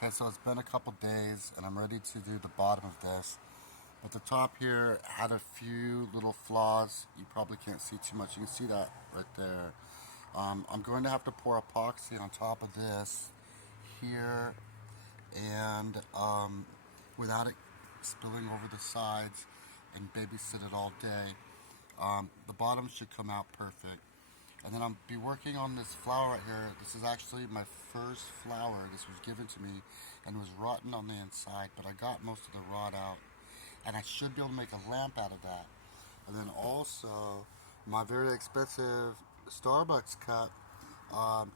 Okay, so it's been a couple days and I'm ready to do the bottom of this. But the top here had a few little flaws. You probably can't see too much. You can see that right there. I'm going to have to pour epoxy on top of this here and without it spilling over the sides and babysit it all day. The bottom should come out perfect. And then I'll be working on this flower right here. This is actually my first flower. This was given to me and was rotten on the inside, but I got most of the rot out. And I should be able to make a lamp out of that. And then also, my very expensive Starbucks cup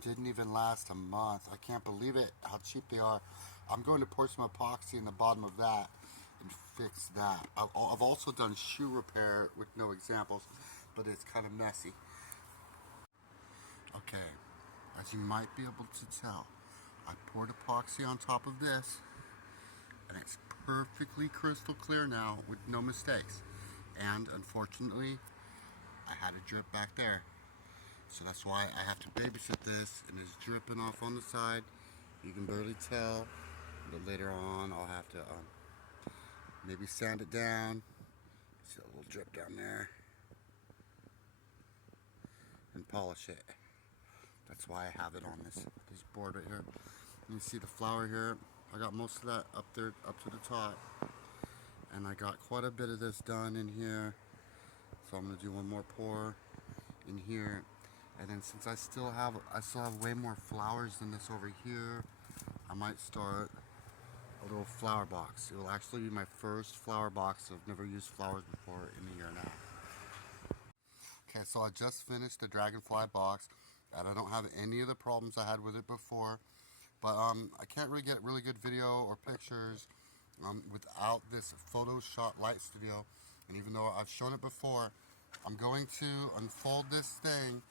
didn't even last a month. I can't believe it, how cheap they are. I'm going to pour some epoxy in the bottom of that and fix that. I've also done shoe repair with no examples, but it's kind of messy. Okay, as you might be able to tell, I poured epoxy on top of this, and it's perfectly crystal clear now with no mistakes. And unfortunately, I had a drip back there. So that's why I have to babysit this, and it's dripping off on the side. You can barely tell, but later on I'll have to maybe sand it down. See a little drip down there. And polish it. That's why I have it on this board right here. You see the flower here. I got most of that up there, up to the top. And I got quite a bit of this done in here. So I'm gonna do one more pour in here. And then since I still have way more flowers than this over here, I might start a little flower box. It will actually be my first flower box. I've never used flowers before in a year now. Okay, so I just finished the dragonfly box, and I don't have any of the problems I had with it before. But I can't really get really good video or pictures without this Photoshop Light Studio. And even though I've shown it before, I'm going to unfold this thing,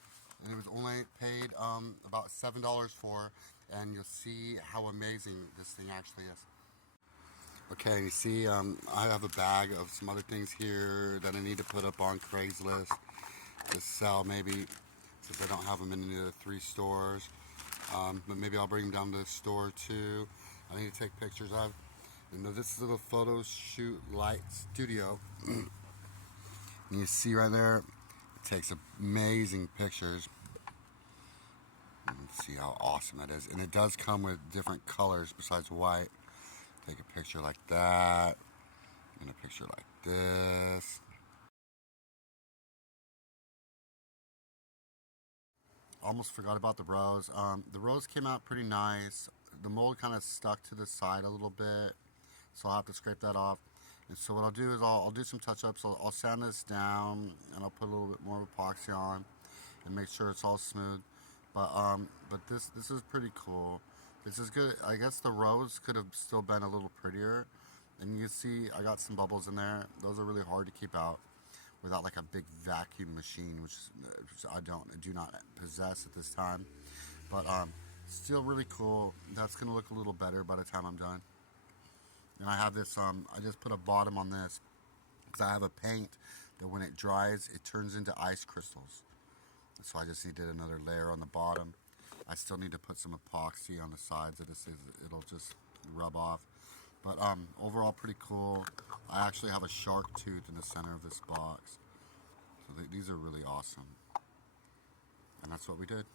and it was only paid about $7 for, and you'll see how amazing this thing actually is. Okay, you see I have a bag of some other things here that I need to put up on Craigslist to sell, maybe, since I don't have them in any of the 3 stores. But maybe I'll bring them down to the store too. I need to take pictures of. And this is a little photo shoot light studio. And you see right there, it takes amazing pictures. You can see how awesome that is. And it does come with different colors besides white. Take a picture like that, and a picture like this. Almost forgot about the rose. The rose came out pretty nice. The mold kind of stuck to the side a little bit, so I'll have to scrape that off. And so what I'll do is I'll do some touch-ups. I'll sand this down, and I'll put a little bit more epoxy on, and make sure it's all smooth. But this is pretty cool. This is good. I guess the rose could have still been a little prettier. And you see I got some bubbles in there. Those are really hard to keep out without like a big vacuum machine, which I do not possess at this time. But still really cool. That's gonna look a little better by the time I'm done. And I have this, I just put a bottom on this because I have a paint that when it dries, it turns into ice crystals. So I just needed another layer on the bottom. I still need to put some epoxy on the sides of this. It'll just rub off. But overall pretty cool. I actually have a shark tooth in the center of this box. So these are really awesome. And that's what we did.